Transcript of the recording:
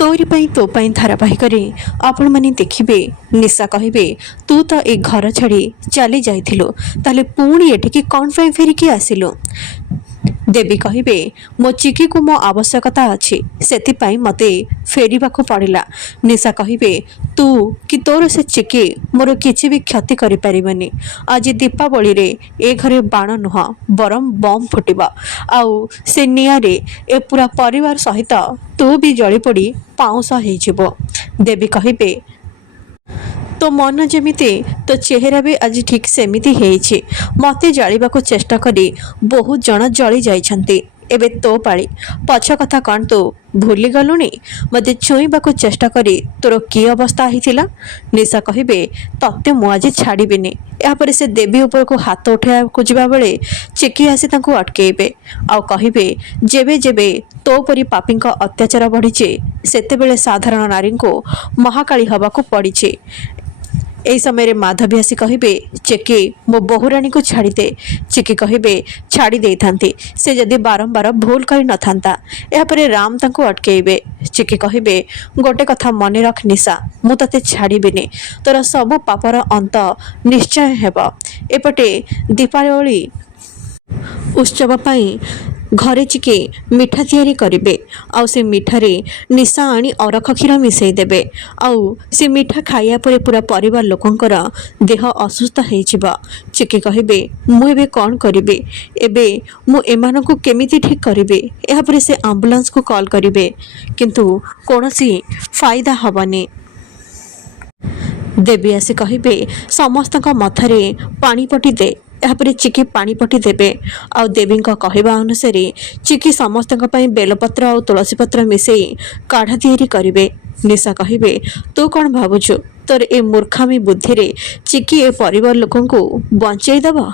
तोरी पाई तो पाई धारावाहिक आपण मैंने देखिए निशा कहे तू तो ए घर छाड़ी चली जाइलु ताले पुणी एठिकी कौन पाई फेरिकी आसिलु। देवी कहे मो चिकी को मो आवश्यकता अच्छी से मते फेरिबा को पड़ला। निशा कहे तू कि तोर से चिकी मोर किछि भी क्षति करि परिबनी। आज दीपावली रे ए घरे बाण नुह बरम बम फुटिबा आउ से नियारे ए पूरा परिवार सहित तू भी जली पड़ी पाउंस हो। देवी कहे तो मन जमीती तो चेहरा भी आज ठीक सेमिति हेछि। मते जालिबाकू चेष्टा करी बहुत जन जली जाइछन्ति। एबे तो पाली पछ कथा कौन तू भूली गलुनी। मते छुईबाकू चेष्टा करी तोर की अवस्था हिथिला। निशा कहे तत्ते मु आज छाड़ीबिनी। यापर से देवी ऊपर को हाथ उठाया खोजा बेले चिकी आसी तांको अटकेबे आउ कहे जेबे जेबे तो परी पापी अत्याचार बढ़ी सेतेबेले साधारण नारी को महाकाली हवाको पड़ी। एही समय माधवी आसी कहे चिकी मो बहुराणी को छाड़ी दे। चिकी कहे छाड़ी दे थांती से जदि बारंबार भूल कर न थांता। यापर राम तांको अटकेबे। चिकी कहे गोटे कथा मन रख निशा मु तते छाड़ीबिनी। तोर सब पापर अंत निश्चय हेब। एपटे दीपावली उत्सव पाई घरे चिके मिठा तैयारी करिबे आउ से मिठारे निशा आनी अरख क्षीर मिसई देबे आउ से मिठा खाइया परे पूरा परिवार लोकंकर देह असुस्थ हेजिबा। चिके कहिबे मु एबे कोन करिबे एबे मु एमानकु केमिति ठीक करिबे। एहा परे से एम्बुलेंस को कॉल करिबे किंतु कोनोसी फायदा हबनी। देवी आसी कहिबे समस्त मथारे पानी पटी दे। यापर चिकी पानी पटी देबे आउ देवी कहवा अनुसार चिकी समस्त बेलपत्र और तुलसी पत्र मिसई काढ़ा तैयारी करिवे। निशा कहे तू कौन भावुचु तोर ए मूर्खामी बुद्धि रे चिकी ए परिवार लोकंकु बंचई दबा।